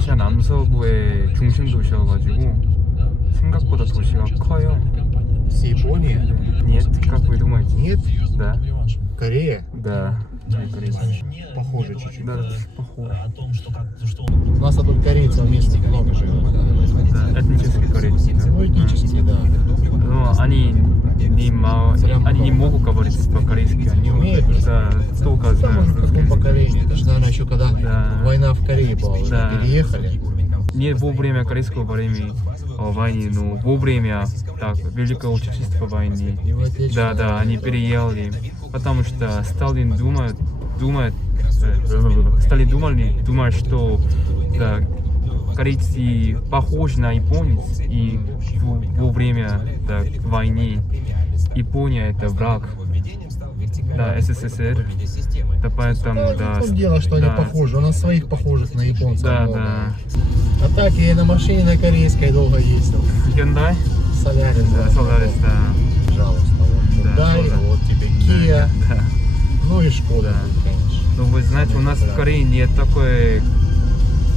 러시아 남서부의 중심 도시여가지고 생각보다 도시가 커요. С Японии? Нет, как вы думаете? Нет? Да, Корея? да. Похоже чуть-чуть. Да, похоже. У нас тут корейцев вместе много живет. Да, этнический корейцы. да. Ну, этнически, да. Ну, они не мало, они не могут говорить по-корейски, они Умеют? Да, только Да, знают может, в каком поколении? Это же, наверное, еще когда Да. война в Корее была, Да. переехали. Не во время корейского времени э, войны, но во время так, Великого Отечества войны. Да, да, они переехали, потому что Сталин думает, думает, э, Сталин думали, думал, что да, корейцы похожи на японец, и во, во время да, войны Япония это враг, да, СССР, да поэтому, да, В том дело, что да, они похожи. У нас своих похожих на японцев Да, много. да. А так я и на машине на корейской долго ездил. Hyundai, Солярис. да, Solaris, да, Пожалуйста, вот Да, Hyundai, Solar. вот тебе Kia, да. ну и Шкода, Да. конечно. Ну, вы знаете, у нас в Корее нет такое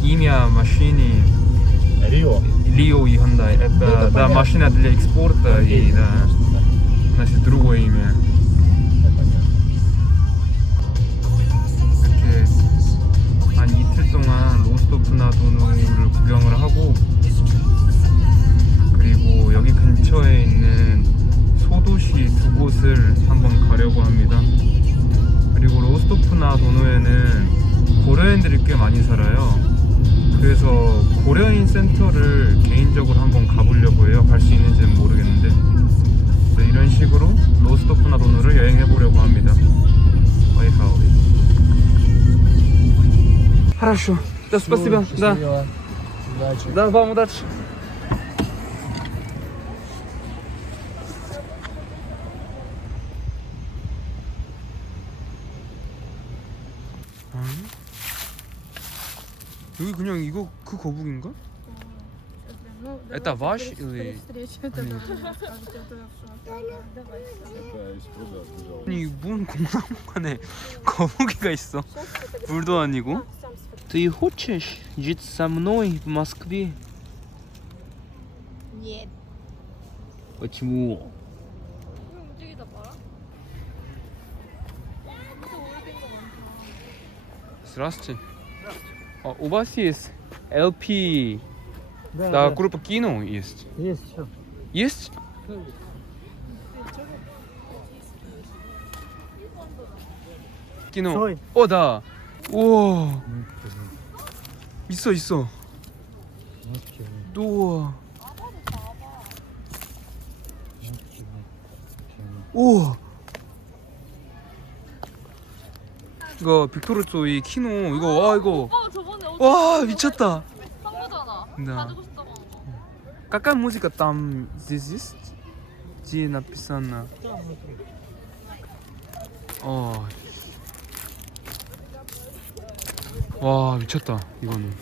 имя машины Рио. Рио и Hyundai. Это, Ну, это да, понятно. машина для экспорта и Окей, да, конечно, да. есть другое имя. 로스토프나 도노에는 고려인들이 꽤 많이 살아요. 그래서 고려인 센터를 개인적으로 한번 가보려고 해요. 갈 수 있는지는 모르겠는데 네, 이런 식으로 로스토프나 도노를 여행해 보려고 합니다. 와이파우리. Хорошо. Да, спасибо. Всё, Да. счастливо. Удачи. Да, вам удачи. 여기 그냥 이거 그 거북인가? Ну, Это давайте ваш при- или- при встрече это Нет. вы мне скажете, а то я в шоке. Давай. 아니 뭔 공나무관에 거북이가 있어 물도 아니고 Сам сфотографируй. Ты хочешь жить со мной в Москве? Нет. Почему? 왜 움직이다 봐라. 또 오래된 거 많다. Здравствуйте. А, у вас есть LP, Да, да, да. группа кино есть? Есть все. Есть? кино. Цой? 어, 다. 우와. 있어, 있어. 우와. 이거 빅토르 쪼이 키노 이거 와 이거 어 저번에 어디 와 미쳤다. 산 거잖아. Да. 가지고 싶다고 한 거. Какая музыка там здесь есть? Где написано? 어. 와 미쳤다 이거는.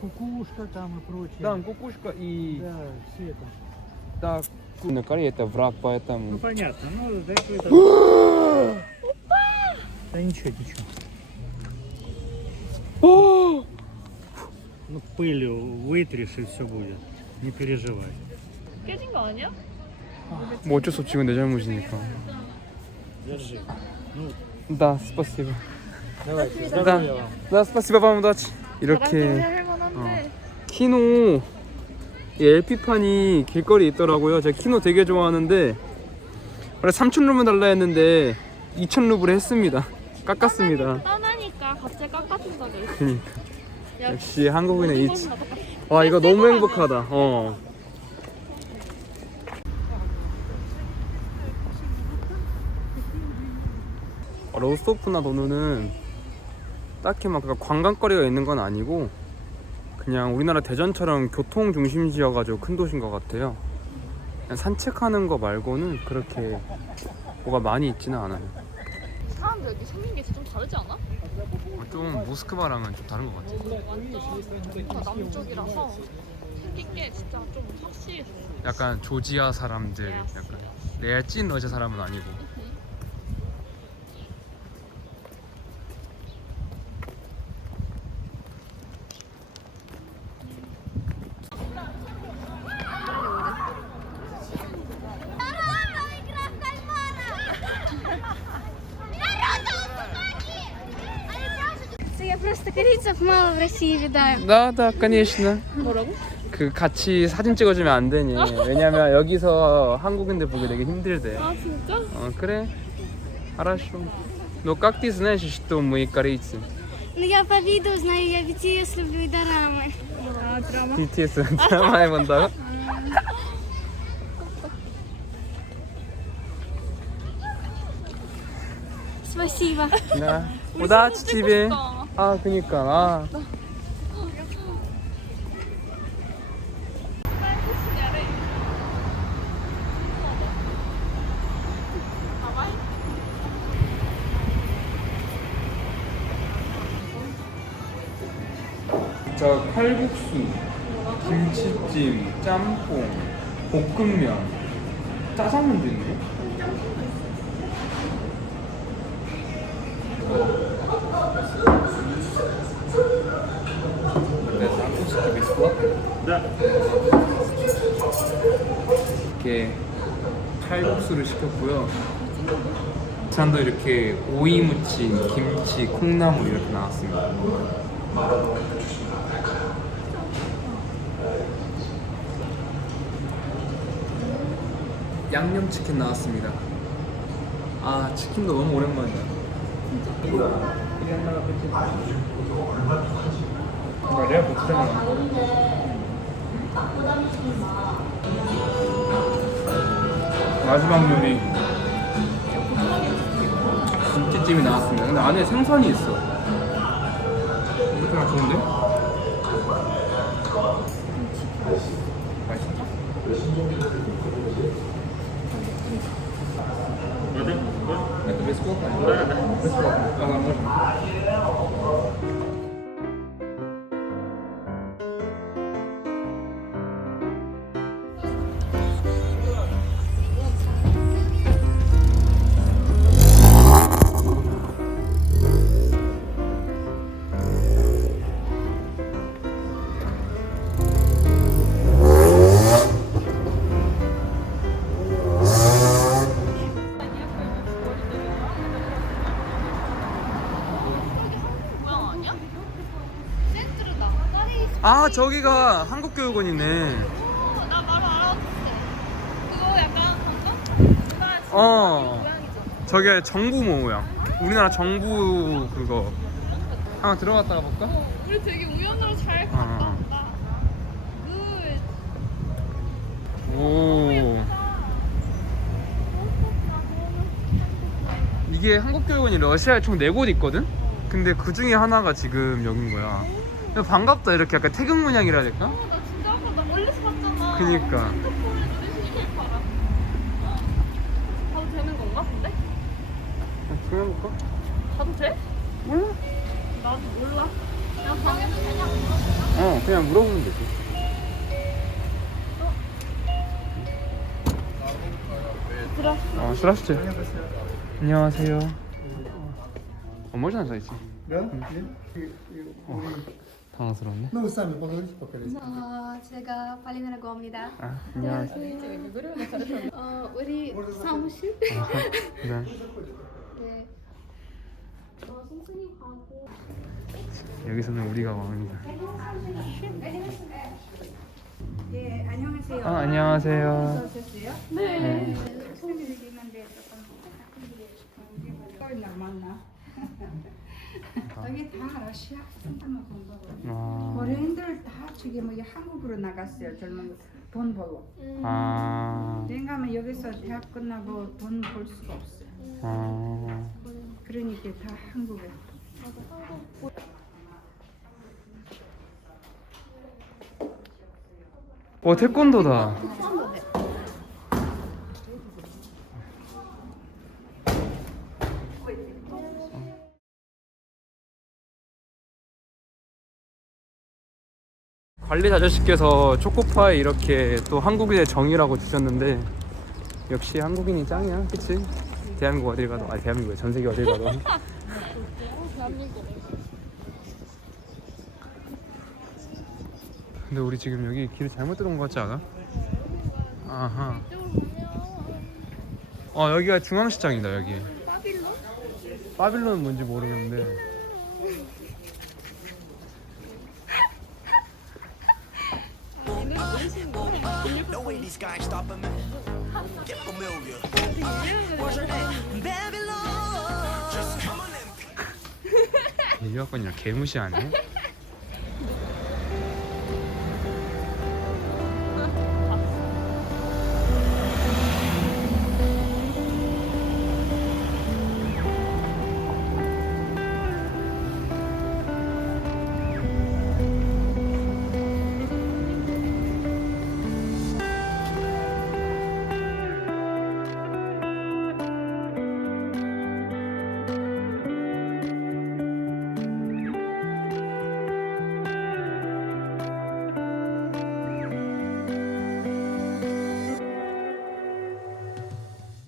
Кукушка там и прочее. Там кукушка и Да, все там. так. На Корее это враг, Ну поэтому. понятно, ну да это... Да ничего, ничего. 오! Ну пылью вытришь и все будет. Не переживай. 깨진 거 아니야? 뭐 어쩔 수 없지 이건 내 잘못이니까. Держи. Ну, Да, спасибо. давайте. Да. Здоровья вам. Да, спасибо вам удачи. 이렇게 할 만한데. 키노 이 LP판이 길거리에 있더라고요. 제가 키노 되게 좋아하는데 원래 3천 루블 달라 했는데 2천 루블에 했습니다. 깎았습니다. 떠나니까 갑자기 깎아준다 그랬어. 그러니까 야, 역시 한국인의 모든 이 똑같아. 와 이거 너무 행복하다. 어. 로스토프나 도누는 딱히 막 그러니까 관광거리가 있는 건 아니고 그냥 우리나라 대전처럼 교통 중심지여가지고 큰 도시인 것 같아요. 그냥 산책하는 거 말고는 그렇게 뭐가 많이 있지는 않아요. 여기 생긴 게 좀 다르지 않아? 좀 모스크바랑은 좀 다른 것 같아요. 완전 다 남쪽이라서 생긴 게 진짜 좀 확실해. 약간 조지아 사람들, 약간 레알 찐 러시아 사람은 아니고. просто корейцев мало в России видаю. Да, да, конечно. 뭐라고? 그 같이 사진 찍어주면 안 되니. 왜냐면 여기서 한국인들 보기 되게 힘들대. 아 진짜? 어, 그래. Хорошо. Ну как ты знаешь, что мы корейцы? Ну я по виду знаю, я BTS люблю и дорамы. 아 드라마? BTS 드라마 해본다고? Спасибо. 네. удачи тебе. 싶다. 아, 그니까. 아. 저 칼국수, 김치찜, 짬뽕, 볶음면, 짜장면도 있네. 이렇게 칼국수를 시켰고요. 찬도 이렇게 오이 무침, 김치, 콩나물 이렇게 나왔습니다. 양념 치킨 나왔습니다. 아 치킨도 너무 오랜만이야. 진짜? 아, 내가 못했나? 마지막 요리 김치찜이 나왔습니다. 근데 안에 생선이 있어. 이렇게 나 좋은데? 맛있다. ¿Puedes? ¿Puedes? ¿Puedes? ¿Puedes? 아 저기가 한국교육원이네. 어, 나 바로 알아봤어. 그거 약간? 어. 저게 정부 모양. 우리나라 정부 그거. 한번 들어갔다가 볼까? 어, 우리 되게 우연으로 잘 어. 갔다 왔다. 굿. 오. 이게 한국교육원이 러시아에 총 4곳 있거든? 근데 그 중에 하나가 지금 여긴 거야. 반갑다 이렇게 약간 태극 문양이라 해야 될까? 어, 나 진짜 아까 나 멀리서 봤잖아. 그니까. 핸드폰에 어, 볼까? 가도 돼? 몰라. 나도 몰라. 그냥 방에서 되냐? 어 그냥 물어보면 되지. 들어. 어 스라스트. 안녕하세요. 어, 멋있는 네? 네? 이거- 이거- 어. 이거- 당황스럽네. 너무 싸면 먹을 먹을. 어, 제가 빨리 나갈 겁니다. 아, 안녕하세요. 어, 우리 사무실. 아, 네. 네. 여기서는 우리가 왕입니다. 예, 안녕하세요. 아, 안녕하세요. 네. 네. 여기 다 러시아 학생들만 본 거고. 아, 고려인들 다 지금 뭐 한국으로 나갔어요. 젊은 돈 벌고. 아, 왜냐하면 여기서 대학 끝나고 돈 벌 수가 없어요. 아. 그러니까 다 한국에. 어, 태권도다. 관리 아저씨께서 초코파이 이렇게 또 한국인의 정이라고 주셨는데 역시 한국인이 짱이야, 그치? 대한민국 어딜 가도, 아니 대한민국에 전 세계 어딜 가도 근데 우리 지금 여기 길을 잘못 들어온 것 같지 않아? 아하. 어 여기가 중앙시장이다 여기. 파빌론? 바빌론은 뭔지 모르겠는데. No way these guys stopping me. Get familiar. Babylon. Just come on and 유학번이랑 개무시하네